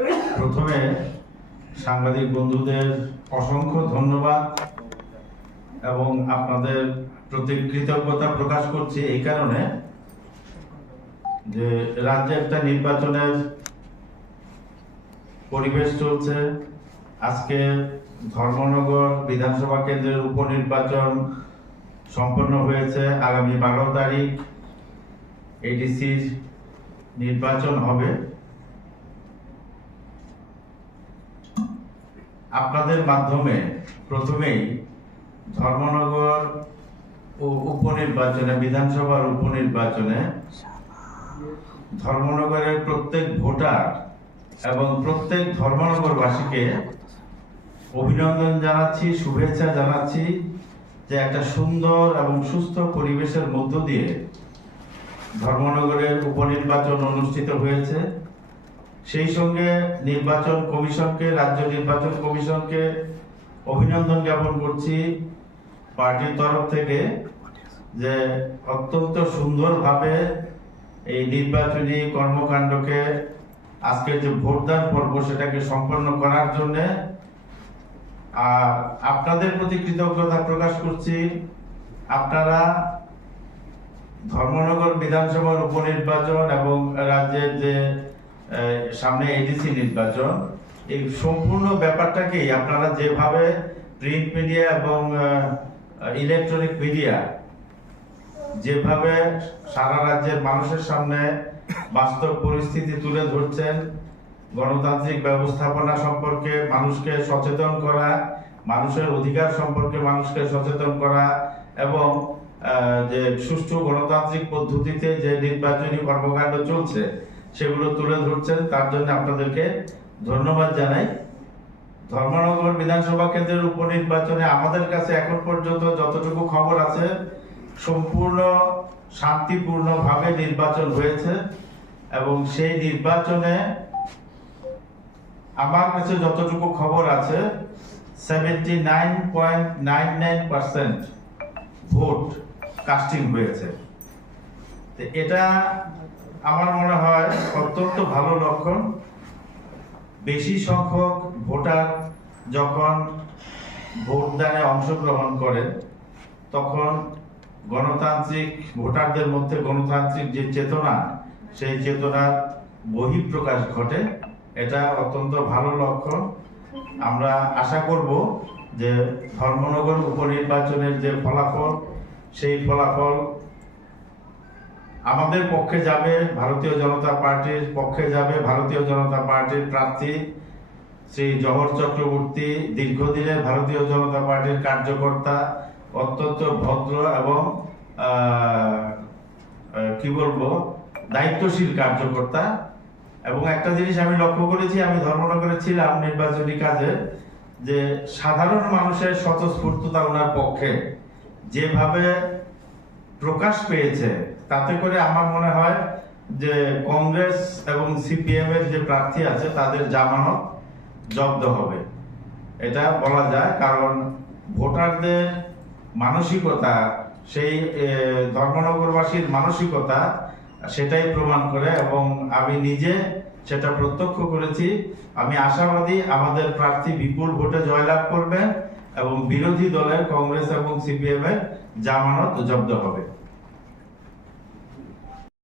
প্রথমে সাংবাদিক বন্ধুদের অসংখ্য ধন্যবাদ এবং আপনাদের প্রতি কৃতজ্ঞতা প্রকাশ করছি এই কারণে যে রাজ্যে একটা নির্বাচনের পরিবেশ চলছে। আজকে ধর্মনগর বিধানসভা কেন্দ্রের উপনির্বাচন সম্পন্ন হয়েছে। আগামী 12 তারিখ এডিসির নির্বাচন হবে। আপনাদের মাধ্যমে প্রথমেই ধর্মনগর উপনির্বাচনে, বিধানসভার উপনির্বাচনে ধর্মনগরের প্রত্যেক ভোটার এবং প্রত্যেক ধর্মনগরবাসীকে অভিনন্দন জানাচ্ছি, শুভেচ্ছা জানাচ্ছি যে একটা সুন্দর এবং সুস্থ পরিবেশের মধ্য দিয়ে ধর্মনগরের উপনির্বাচন অনুষ্ঠিত হয়েছে। সেই সঙ্গে নির্বাচন কমিশনকে, রাজ্য নির্বাচন কমিশনকে অভিনন্দন জ্ঞাপন করছি পার্টির তরফ থেকে যে অত্যন্ত সুন্দরভাবে এই নির্বাচনী কর্মকাণ্ডকে, আজকের যে ভোটদান পর্ব সেটাকে সম্পন্ন করার জন্য আপনাদের প্রতি কৃতজ্ঞতা প্রকাশ করছি। আপনারা ধর্মনগর বিধানসভার উপনির্বাচন এবং রাজ্যের যে সামনে এডিসি নির্বাচন, এই সম্পূর্ণ ব্যাপারটাকেই আপনারা যেভাবে প্রিন্ট মিডিয়া এবং ইলেকট্রনিক মিডিয়া যেভাবে সারা রাজ্যের মানুষের সামনে বাস্তব পরিস্থিতি তুলে ধরছেন, গণতান্ত্রিক ব্যবস্থাপনা সম্পর্কে মানুষকে সচেতন করা, মানুষের অধিকার সম্পর্কে মানুষকে সচেতন করা এবং যে সুষ্ঠু গণতান্ত্রিক পদ্ধতিতে যে নির্বাচনী কর্মকাণ্ড চলছে সেগুলো তুলে ধরছেন, তার জন্য আপনাদেরকে ধন্যবাদ জানাই। ধর্মনগর বিধানসভা কেন্দ্রের উপনির্বাচনে আমাদের কাছে এখন পর্যন্ত যতটুকু খবর আছে সম্পূর্ণ শান্তিপূর্ণভাবে নির্বাচন হয়েছে এবং সেই নির্বাচনে আমার কাছে যতটুকু খবর আছে 79.99% ভোট কাস্টিং হয়েছে। এটা আমার মনে হয় অত্যন্ত ভালো লক্ষণ। বেশি সংখ্যক ভোটার যখন ভোটদানে অংশগ্রহণ করেন তখন গণতান্ত্রিক ভোটারদের মধ্যে গণতান্ত্রিক যে চেতনা, সেই চেতনার বহিঃপ্রকাশ ঘটে। এটা অত্যন্ত ভালো লক্ষণ। আমরা আশা করব যে ধর্মনগর উপনির্বাচনের যে ফলাফল, সেই ফলাফল আমাদের পক্ষে যাবে, ভারতীয় জনতা পার্টির পক্ষে যাবে। ভারতীয় জনতা পার্টির প্রার্থী শ্রী জহর চক্রবর্তী দীর্ঘদিনের ভারতীয় জনতা পার্টির কার্যকর্তা, অত্যন্ত ভদ্র এবং কি বলবো দায়িত্বশীল কার্যকর্তা। এবং একটা জিনিস আমি লক্ষ্য করেছি, আমি ধর্মনগরে ছিলাম নির্বাচনী কাজে, যে সাধারণ মানুষের স্বতঃস্ফূর্ততা ওনার পক্ষে যেভাবে প্রকাশ পেয়েছে, তাতে করে আমার মনে হয় যে কংগ্রেস এবং সিপিএম এর যে প্রার্থী আছে তাদের জামানত জব্দ হবে, এটা বলা যায়। কারণ ভোটারদের মানসিকতা, সেই ধর্মনগরবাসীর মানসিকতা সেটাই প্রমাণ করে এবং আমি নিজে সেটা প্রত্যক্ষ করেছি। আমি আশাবাদী আমাদের প্রার্থী বিপুল ভোটে জয়লাভ করবেন এবং বিরোধী দলের কংগ্রেস এবং সিপিএম এর জামানত জব্দ হবে।